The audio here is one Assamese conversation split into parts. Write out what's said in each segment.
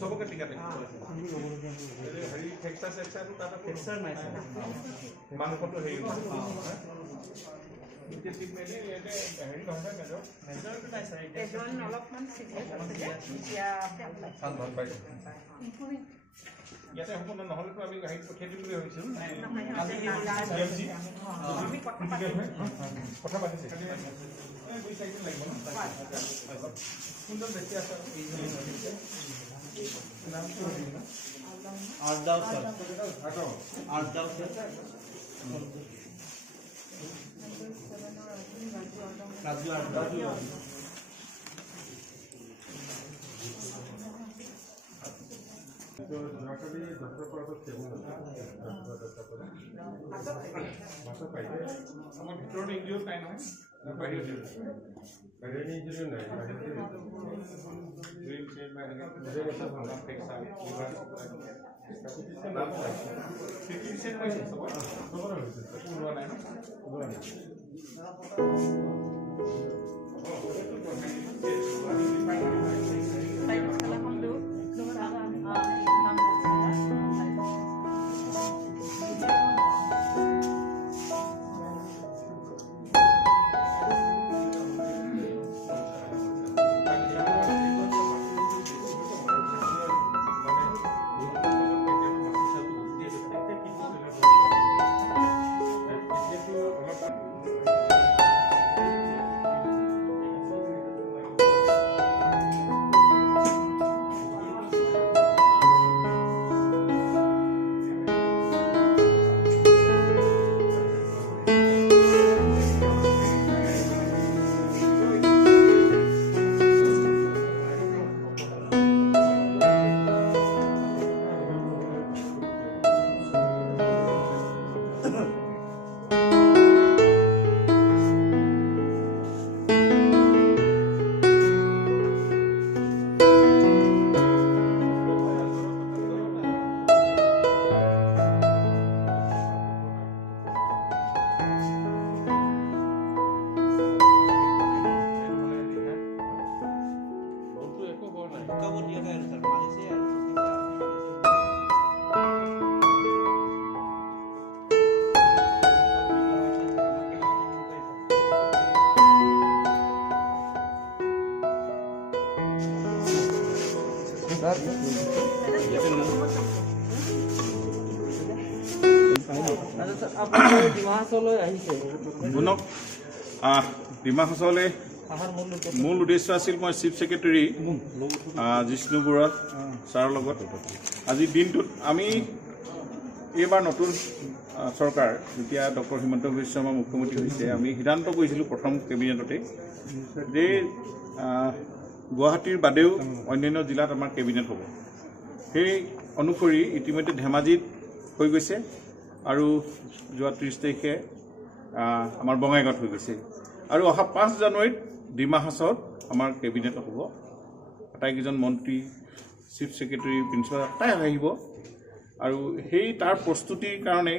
सबके टिकट हेৰি টেক্সাস এক্সাটো তাতে টেক্সাস নাই মাংসটো হেৰি এতিয়া ঠিক মেলি এতে হেৰি নহয় মেজৰ মেজৰটো নাই স্যাৰ এজন অলপমান সিজিয়া ভাল ভাল পাই ইয়াতে সম্পূৰ্ণ নহলে তো আমি হেৰি পঠিয়াই দিম বুলি ভাবিছো আমি কথা পাতিছে দুই সাইকেল লাগিব না সুন্দর বেশি আছে নাম কি হবে না আরদাও স্যার আরদাও স্যার রাজু আরদাও তো জনাকলি ডক্টর পড়াতে কেবল ডক্টর করে ভাষা পাইছে আমার ভিতর ইঞ্জিও পাই না বাইরে ইঞ্জিও নাই ড্রিম শেপ বাইরে বুঝে গেছে ভালো টেক্সা লিভার নাম সিটিজেন হইছে সবার হইছে পুরো নাই না পুরো নাই ডিমা হাছলে মূল উদ্দেশ্য আছিল মই চিফ সেক্ৰেটাৰী জিষ্ণু বৰুৱা ছাৰৰ লগত আজি দিনটোত আমি এইবাৰ নতুন চৰকাৰ যেতিয়া ডক্টৰ হিমন্ত বিশ্ব শৰ্মা মুখ্যমন্ত্ৰী হৈছে আমি সিদ্ধান্ত কৰিছিলোঁ প্ৰথম কেবিনেটতে যে গুৱাহাটীৰ বাদেও অন্যান্য জিলাত আমাৰ কেবিনেট হ'ব। সেই অনুসৰি ইতিমধ্যে ধেমাজিত হৈ গৈছে আৰু যোৱা 30 তাৰিখে আমাৰ বঙাইগাঁৱত হৈ গৈছে আৰু অহা 5 জানুৱাৰীত ডিমা হাছাওত আমাৰ কেবিনেট হ'ব। আটাইকেইজন মন্ত্ৰী চিফ ছেক্ৰেটাৰী প্ৰিন্সিপাল আটাই আহিব আৰু সেই তাৰ প্ৰস্তুতিৰ কাৰণে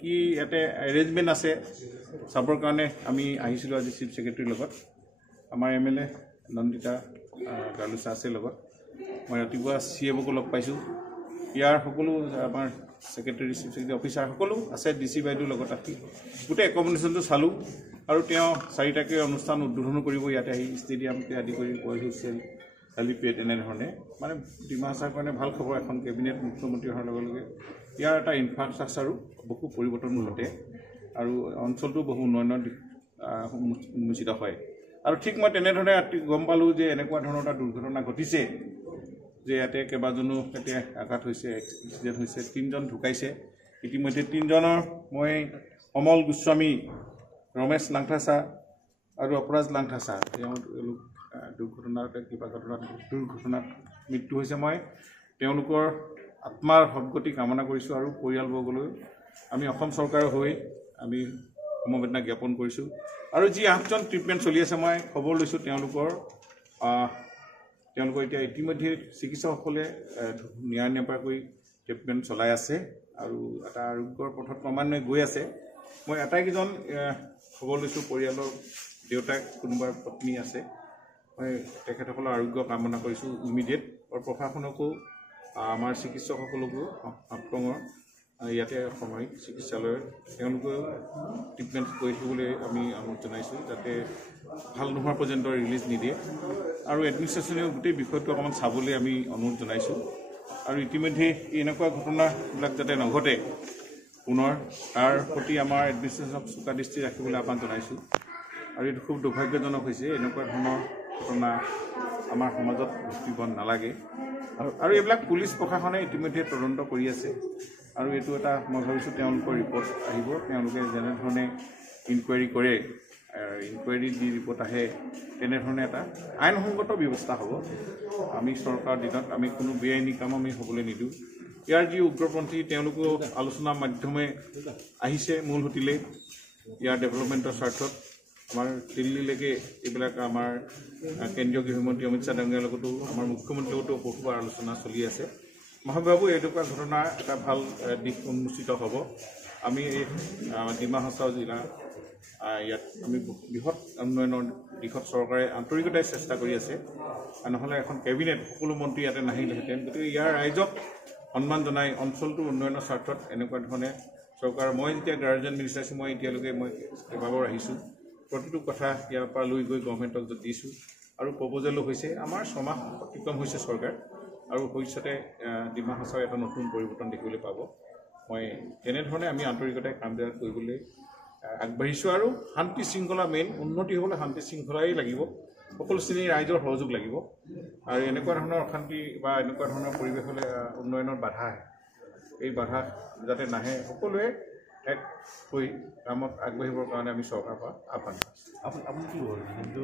কি ইয়াতে এৰেঞ্জমেণ্ট আছে চাবৰ কাৰণে আমি আহিছিলোঁ আজি চিফ ছেক্ৰেটাৰীৰ লগত। আমাৰ MLA নন্দিতা গালুচা আছে লগত। মই ৰাতিপুৱা CMকো লগ পাইছোঁ। ইয়াৰ সকলো আমাৰ ছেক্ৰেটাৰী চিফ ছেক্ৰেটাৰী অফিচাৰ সকলো আছে DC বাইদেউৰ লগত আহি গোটেই একমডেশ্যনটো চালোঁ আৰু তেওঁ 4টাকৈ অনুষ্ঠান উদ্বোধনো কৰিব ইয়াতে আহি ষ্টেডিয়ামতে আদি কৰি বইজ হোষ্টেল হেলিপেড এনেধৰণে মানে ডিমা হাছাওৰ কাৰণে ভাল খবৰ এখন কেবিনেট মুখ্যমন্ত্ৰী হোৱাৰ লগে লগে ইয়াৰ এটা ইনফ্ৰাষ্ট্ৰাকচাৰো বহু পৰিৱৰ্তন ঘটে আৰু অঞ্চলটো বহু উন্নয়নৰ উন্মোচিত হয়। আৰু ঠিক মই তেনেধৰণে গম পালোঁ যে এনেকুৱা ধৰণৰ এটা দুৰ্ঘটনা ঘটিছে যে ইয়াতে কেইবাজনো এতিয়া আঘাত হৈছে, এক্সিডেণ্ট হৈছে, 3জন ঢুকাইছে। ইতিমধ্যে 3জনৰ মই অমল গোস্বামী, ৰমেশ লাংথাচা আৰু অপৰাজ লাংথাচা এওঁলোক দুৰ্ঘটনাত মৃত্যু হৈছে। মই তেওঁলোকৰ আত্মাৰ সদ্গতি কামনা কৰিছোঁ আৰু পৰিয়ালবৰ্গলৈ আমি অসম চৰকাৰৰ হৈ আমি সমবেদনা জ্ঞাপন কৰিছোঁ। আৰু যি 8জন ট্ৰিটমেণ্ট চলি আছে মই খবৰ লৈছোঁ তেওঁলোকৰ এতিয়া ইতিমধ্যে চিকিৎসকসকলে নিৰাপৰাকৈ ট্ৰিটমেণ্ট চলাই আছে আৰু এটা আৰোগ্যৰ পথত ক্ৰমান্বয়ে গৈ আছে। মই আটাইকেইজন খবৰ লৈছোঁ পৰিয়ালৰ দেউতাক কোনোবাৰ পত্নী আছে। মই তেখেতসকলৰ আৰোগ্য কামনা কৰিছোঁ ইমিডিয়েট আৰু প্ৰশাসনকো আমাৰ চিকিৎসকসকলকো হাফলঙৰ ইয়াতে সামৰিক চিকিৎসালয়ৰ তেওঁলোকেও ট্ৰিটমেণ্ট কৰি থাকিবলৈ আমি অনুৰোধ জনাইছোঁ যাতে ভাল নোহোৱা পৰ্যন্ত ৰিলিজ নিদিয়ে আৰু এডমিনিষ্ট্ৰেশ্যনেও গোটেই বিষয়টো অকণমান চাবলৈ আমি অনুৰোধ জনাইছোঁ আৰু ইতিমধ্যে এনেকুৱা ঘটনাবিলাক যাতে নঘটে পুনৰ তাৰ প্ৰতি আমাৰ এডমিনিষ্ট্ৰেশ্যনক চোকা দৃষ্টি ৰাখিবলৈ আহ্বান জনাইছোঁ। আৰু এইটো খুব দুৰ্ভাগ্যজনক হৈছে এনেকুৱা ধৰণৰ ঘটনা আমাৰ সমাজত ঘটিব নালাগে আৰু এইবিলাক পুলিচ প্ৰশাসনে ইতিমধ্যে তদন্ত কৰি আছে আৰু এইটো এটা মই ভাবিছোঁ তেওঁলোকৰ ৰিপৰ্ট আহিব। তেওঁলোকে যেনেধৰণে ইনকুৱাৰী কৰে ইনকুৱাৰী দি ৰিপৰ্ট আহে তেনেধৰণে এটা আইনসংগত ব্যৱস্থা হ'ব। আমি চৰকাৰৰ দিনত আমি কোনো বেআইনী কাম আমি হ'বলৈ নিদিওঁ। ইয়াৰ যি উগ্ৰপন্থী তেওঁলোকেও আলোচনাৰ মাধ্যমে আহিছে মূল সুঁতিলে ইয়াৰ ডেভেলপমেণ্টৰ স্বাৰ্থত আমাৰ দিল্লীলৈকে এইবিলাক আমাৰ কেন্দ্ৰীয় গৃহমন্ত্ৰী অমিত শ্বাহ ডাঙৰীয়াৰ লগতো আমাৰ মুখ্যমন্ত্ৰীৰ লগতো বহুবাৰ আলোচনা চলি আছে। মই ভাবোঁ এনেকুৱা ঘটনা এটা ভাল দিশ উন্মোচিত হ'ব। আমি এই ডিমা হাছাও জিলা ইয়াত আমি বৃহৎ উন্নয়নৰ দিশত চৰকাৰে আন্তৰিকতাই চেষ্টা কৰি আছে। নহ'লে এখন কেবিনেট সকলো মন্ত্ৰী ইয়াতে নাহিলেহেঁতেন। গতিকে ইয়াৰ ৰাইজক সন্মান জনাই অঞ্চলটোৰ উন্নয়নৰ স্বাৰ্থত এনেকুৱা ধৰণে চৰকাৰ মই যেতিয়া গাৰ্জেন মিনিষ্টাৰ আছোঁ মই এতিয়ালৈকে মই কেইবাবাৰ আহিছোঁ প্ৰতিটো কথা ইয়াৰ পৰা লৈ গৈ গভৰ্ণমেণ্টক দিছোঁ আৰু প্ৰপ'জেলো হৈছে। আমাৰ 6 মাহ অতিক্ৰম হৈছে চৰকাৰ আৰু ভৱিষ্যতে ডিমা হাছাও এটা নতুন পৰিৱৰ্তন দেখিবলৈ পাব। মই তেনেধৰণে আমি আন্তৰিকতাই কামবিলাক কৰিবলৈ আগবাঢ়িছোঁ আৰু শান্তি শৃংখলা মেইন উন্নতি হ'বলৈ শান্তি শৃংখলাই লাগিব। সকলো শ্ৰেণীৰ ৰাইজৰ সহযোগ লাগিব আৰু এনেকুৱা ধৰণৰ অশান্তি বা এনেকুৱা ধৰণৰ পৰিৱেশ হ'লে উন্নয়নৰ বাধা আহে। এই বাধা যাতে নাহে সকলোৱে এক হৈ কামত আগবাঢ়িবৰ কাৰণে আমি চৰকাৰৰ পৰা আহ্বান কৰিছোঁ। আপুনি কি হ'ল কিন্তু